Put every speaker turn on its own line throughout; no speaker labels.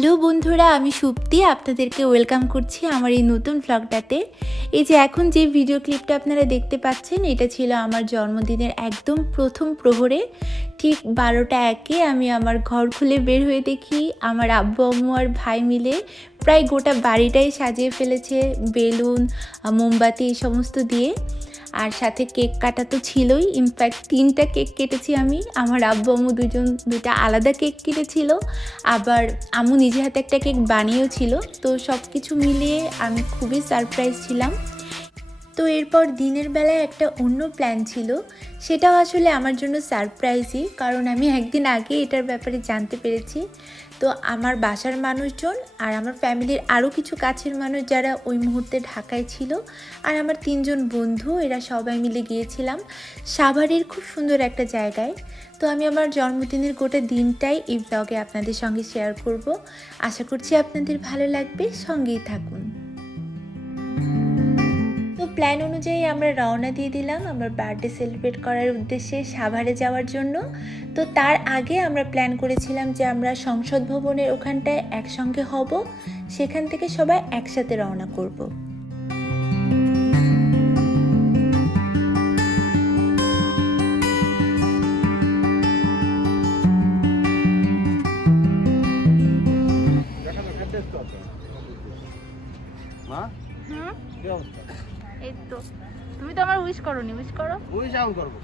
Hello বন্ধুরা, আমি সুপ্তি, আপনাদেরকে ওয়েলকাম করছি আমার এই নতুন ভ্লগটাতে এই যে এখন যে ভিডিও ক্লিপটা আপনারা দেখতে পাচ্ছেন, এটা ছিল আমার জন্মদিনের একদম প্রথম প্রহরে। ঠিক বারোটা একে আমি আমার ঘর খুলে বের হয়ে দেখি, আমার আব্বু, আম্মু আর ভাই মিলে প্রায় গোটা বাড়িটাই সাজিয়ে ফেলেছে, বেলুন, মোমবাতি, এই সমস্ত দিয়ে। আর সাথে কেক কাটা তো ছিলই। ইনফ্যাক্ট তিনটা কেক কেটেছি আমি। আমার আব্বু, আম্মু দুজন দুটা আলাদা কেক কেটেছিল। আবার আম্মু নিজে হাতে একটা কেক বানিয়েও ছিল। তো সব কিছু মিলিয়ে আমি খুবই সারপ্রাইজ ছিলাম। তো এরপর দিনের বেলায় একটা অন্য প্ল্যান ছিল। সেটাও আসলে আমার জন্য সারপ্রাইজই কারণ আমি একদিন আগে এটার ব্যাপারে জানতে পেরেছি। তো আমার বাসার মানুষজন আর আমার ফ্যামিলির আরও কিছু কাছের মানুষ যারা ওই মুহূর্তে ঢাকায় ছিল আর আমার তিনজন বন্ধু, এরা সবাই মিলে গিয়েছিলাম সাভারের খুব সুন্দর একটা জায়গায়। তো আমি আমার জন্মদিনের গোটা দিনটাই এই ব্লগে আপনাদের সঙ্গে শেয়ার করব। আশা করছি আপনাদের ভালো লাগবে। সঙ্গেই থাকুন। প্ল্যান অনুযায়ী আমরা রওনা দিয়ে দিলাম আমার বার্থডে সেলিব্রেট করার উদ্দেশ্যে সাভারে যাওয়ার জন্য। তো তার আগে আমরা প্ল্যান করেছিলাম যে আমরা সংসদ ভবনের ওখানটায় একসঙ্গে হব সেখান থেকে সবাই একসাথে রওনা করব।
মা?
হুম
কি অবস্থা?
এই তো। তুমি তো আমার উইশ করোনি উইশ করো।
উইশ আমি করব।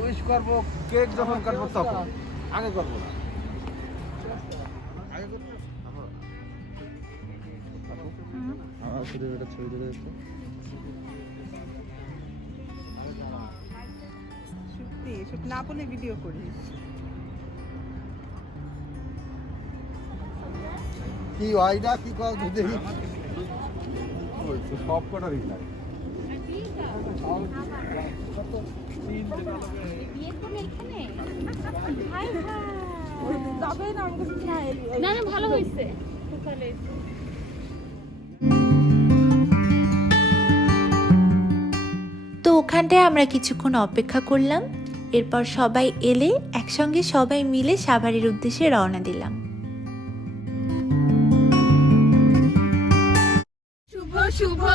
উইশ করব কেক যখন কাটবো তখন। আগে করব না। আগে করব? ছবি তুলে
সত্যি এসব না বলে ভিডিও করিস
কি হয় না কি কল দেখি। সব কটারই না
তবে না আমাকে
না না ভালো হয়েছে খুব ভালো হয়েছে।
তো ওখানটায় আমরা কিছুক্ষণ অপেক্ষা করলাম এরপর সবাই এলে একসঙ্গে সবাই মিলে সাভারের উদ্দেশ্যে রওনা দিলাম।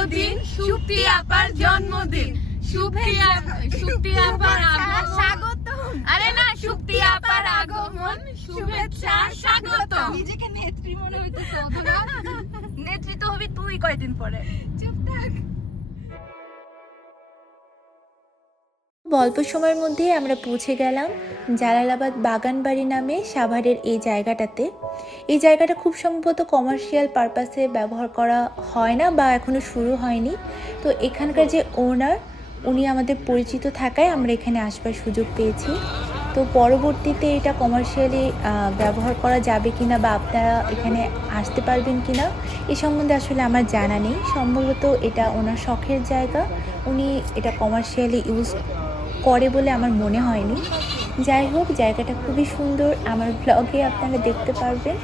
দিন সুপ্তি আপার জন্মদিন। সুপ্তি আপার স্বাগত আরে না সুপ্তি আপার আগমন। শুভেচ্ছা স্বাগত
নিজেকে নেত্রী মনে হইতেছে
নেতৃত্ব হবি তুই কয়দিন পরে? চুপ থাক।
অল্প সময়ের মধ্যেই আমরা পৌঁছে গেলাম জালালাবাদ বাগানবাড়ি নামে সাভারের এই জায়গাটাতে। এই জায়গাটা খুব সম্ভবত কমার্শিয়াল পারপাসে ব্যবহার করা হয় না বা এখনও শুরু হয়নি। তো এখানকার যে ওনার উনি আমাদের পরিচিত থাকায় আমরা এখানে আসবার সুযোগ পেয়েছি। তো পরবর্তীতে এটা কমার্শিয়ালি ব্যবহার করা যাবে কি না বা আপনারা এখানে আসতে পারবেন কিনা, এ সম্বন্ধে আসলে আমার জানা নেই। সম্ভবত এটা ওনার শখের জায়গা। উনি এটা কমার্শিয়ালি ইউজ করে বলে আমার মনে হয়নি। যাই হোক, জায়গাটা খুবই সুন্দর। আমার ব্লগে আপনারা দেখতে পারবেন।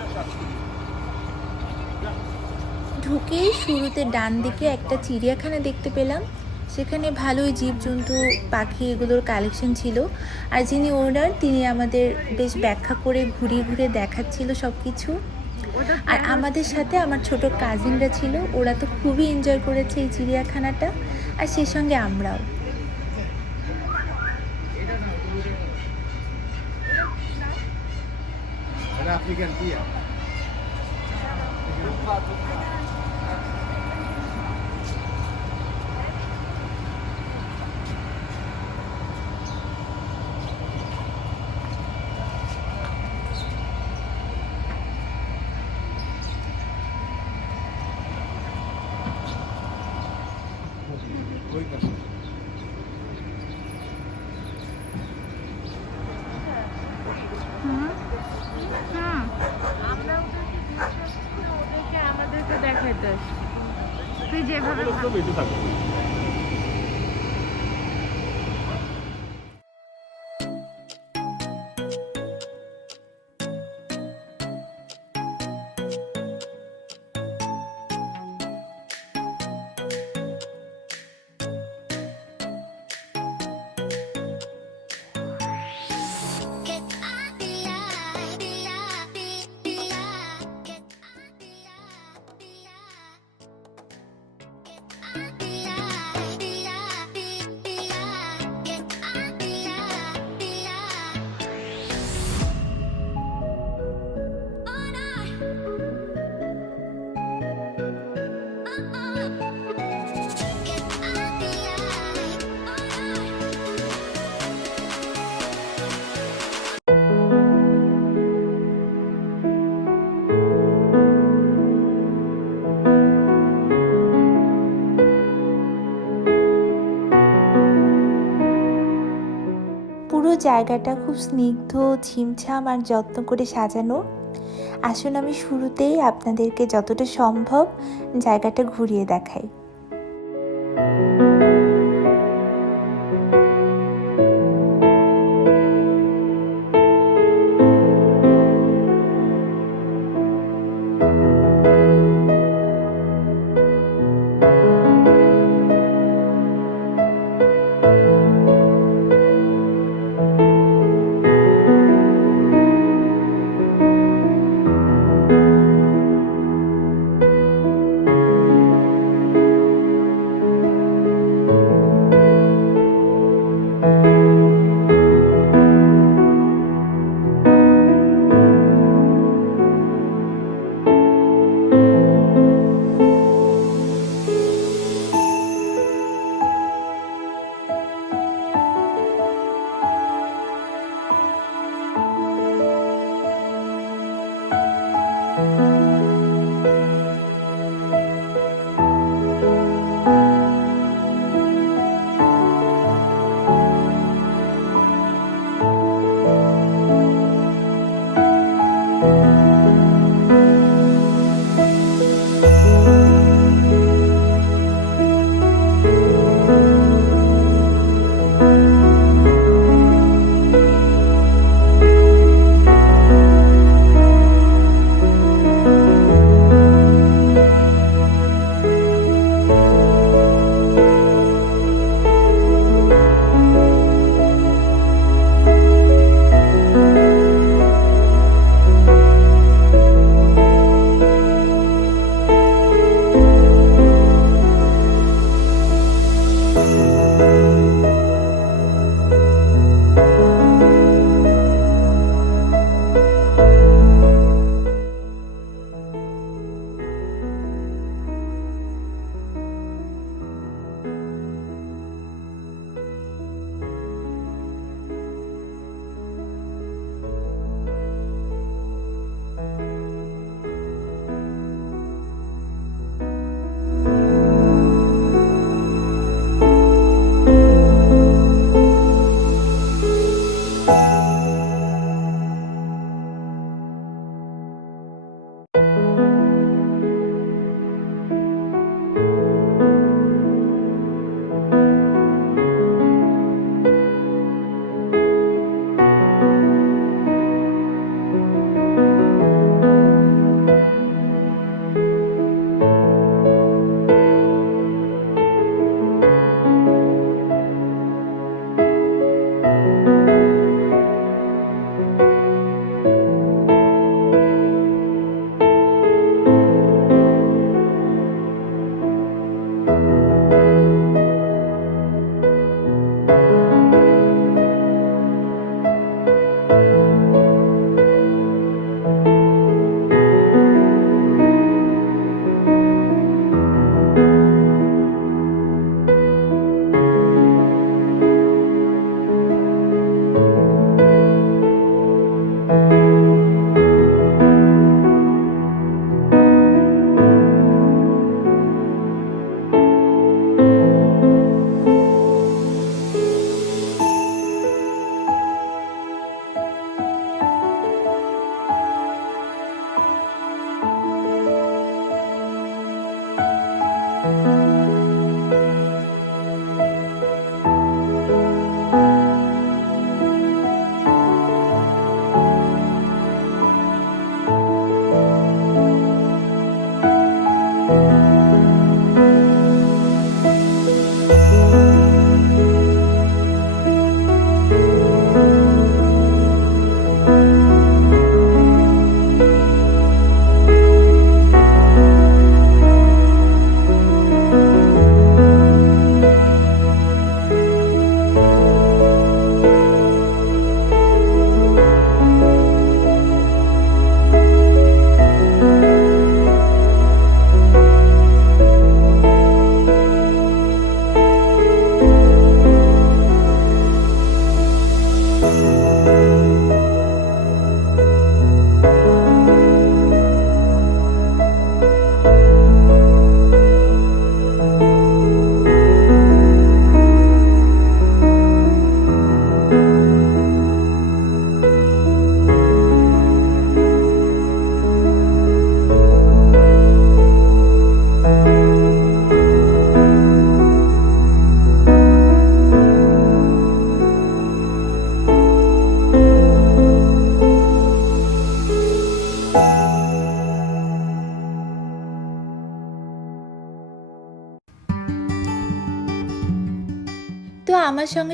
ঢুকে শুরুতে ডান দিকে একটা চিড়িয়াখানা দেখতে পেলাম। সেখানে ভালোই জীবজন্তু, পাখি এগুলোর কালেকশন ছিল। আর যিনি ওনার তিনি আমাদের বেশ ব্যাখ্যা করে ঘুরিয়ে ঘুরে দেখাচ্ছিল সব কিছু আর আমাদের সাথে আমার ছোট কাজিনরা ছিল। ওরা তো খুবই এনজয় করেছে এই চিড়িয়াখানাটা। আর সেই সঙ্গে আমরাও।
ਅਫਰੀਕਨ ਕੀ ਆ যেভাবে ভাব-
জায়গাটা খুব স্নিগ্ধ ছিমছাম আর যত্ন করে সাজানো। আসুন আমি শুরুতেই আপনাদেরকে যতটা সম্ভব জায়গাটা ঘুরিয়ে দেখাই।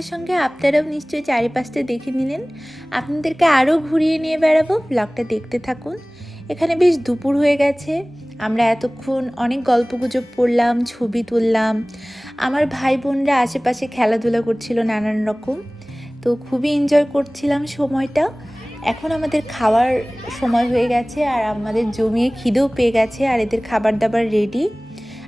সঙ্গে আপনারাও নিশ্চয়ই চারিপাশটা দেখে নিলেন। আপনাদেরকে আরও ঘুরিয়ে নিয়ে বেড়াবো ব্লগটা দেখতে থাকুন। এখানে বেশ দুপুর হয়ে গেছে। আমরা এতক্ষণ অনেক গল্পগুজব পড়লাম, ছবি তুললাম। আমার ভাই বোনরা আশেপাশে খেলাধুলা করছিল নানান রকম। তো খুবই এনজয় করছিলাম সময়টা। এখন আমাদের খাওয়ার সময় হয়ে গেছে আর আমাদের জমিয়ে খিদেও পেয়ে গেছে আর এদের খাবার দাবার রেডি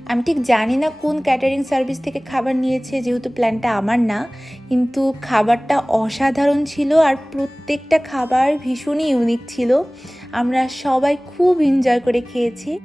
আমি ঠিক জানি না কোন ক্যাটারিং সার্ভিস থেকে খাবার নিয়েছে, যেহেতু প্ল্যানটা আমার না। কিন্তু খাবারটা অসাধারণ ছিল আর প্রত্যেকটা খাবার ভীষণই ইউনিক ছিল। আমরা সবাই খুব এনজয় করে খেয়েছি।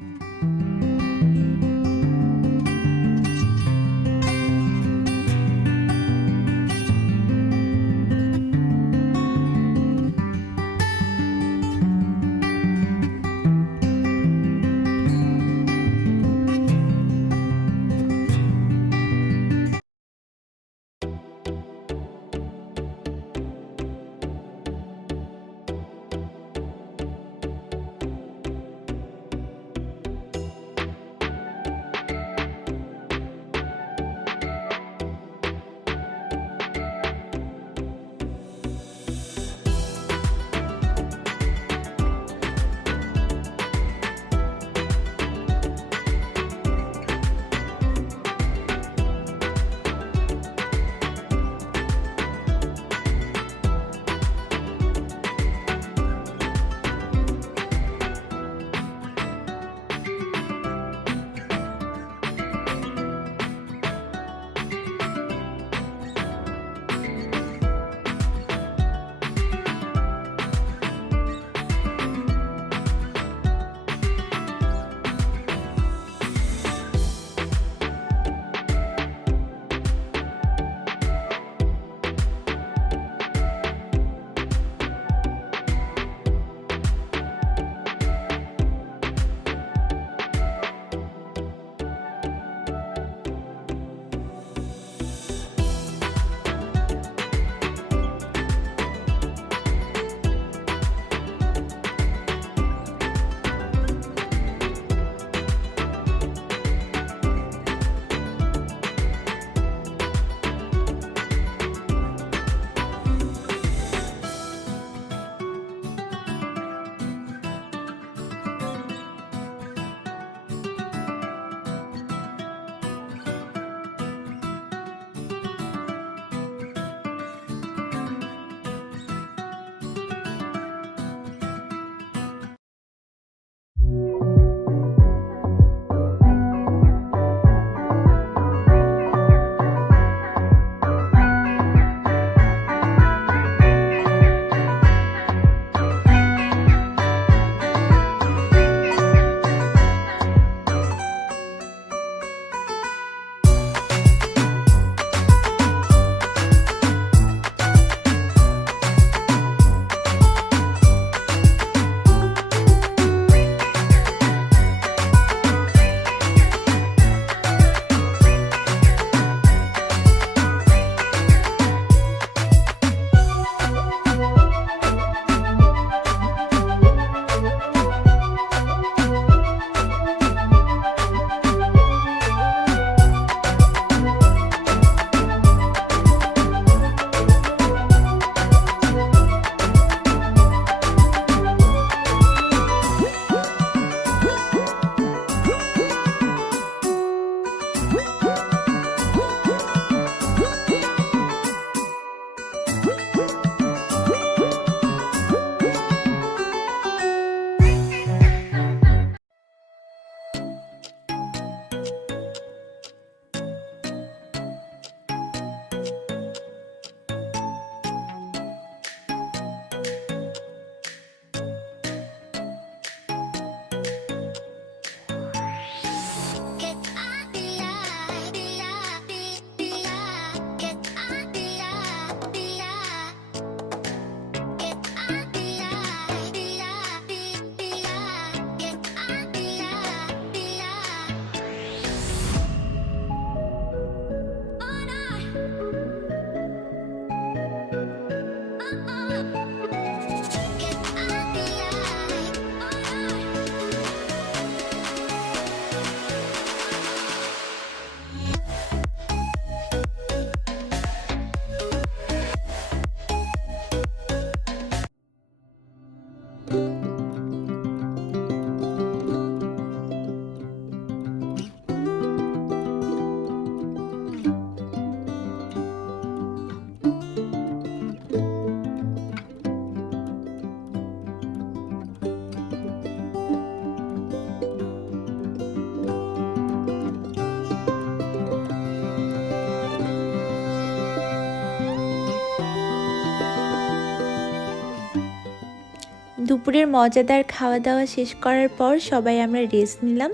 দুপুরের মজাদার খাওয়া দাওয়া শেষ করার পর সবাই আমরা রেস্ট নিলাম।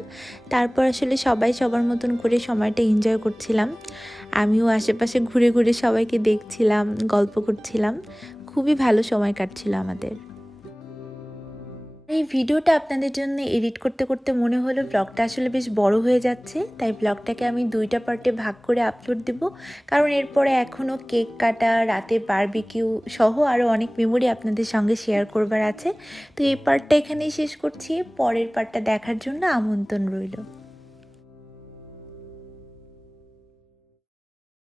তারপর আসলে সবাই সবার মতন করে সময়টা এনজয় করছিলাম। আমিও আশেপাশে ঘুরে ঘুরে সবাইকে দেখছিলাম, গল্প করছিলাম। খুবই ভালো সময় কাটছিল আমাদের। এই ভিডিওটা আপনাদের জন্য এডিট করতে করতে মনে হলো ব্লগটা আসলে বেশ বড় হয়ে যাচ্ছে, তাই ব্লগটাকে আমি দুইটা পার্টে ভাগ করে আপলোড দেব। কারণ এরপরে এখনও কেক কাটা, রাতে বারবিকিউ সহ আরও অনেক মেমোরি আপনাদের সঙ্গে শেয়ার করবার আছে। তো এই পার্টটা এখানেই শেষ করছি, পরের পার্টটা দেখার জন্য আমন্ত্রণ রইল।